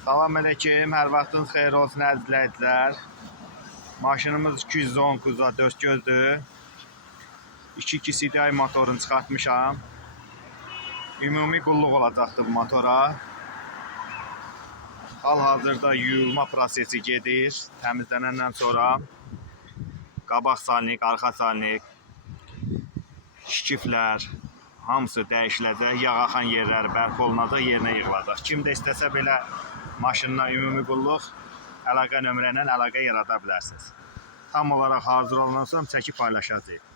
Salam əleykum, hər vaxtınız xeyir olsun əziz izləyicilər. Maşınımız 210 kuza 4 gözdür. 2 CDI motorunu çıxartmışam. Ümumi qulluq olacaqdır bu motora. Hal-hazırda yuyulma prosesi gedir. Təmizlənəndən sonra qabaq salnik, arxa salnik, şikiflər hamısı dəyişiləcək. Yağ axan yerləri bərpa olunacaq, yerinə yığılacaq. Kim də istəsə belə maşınla ümumi qulluq əlaqə nömrə ilə əlaqə yarada bilərsiniz. Tam olaraq hazır olandan sonra çəkib paylaşacağıq.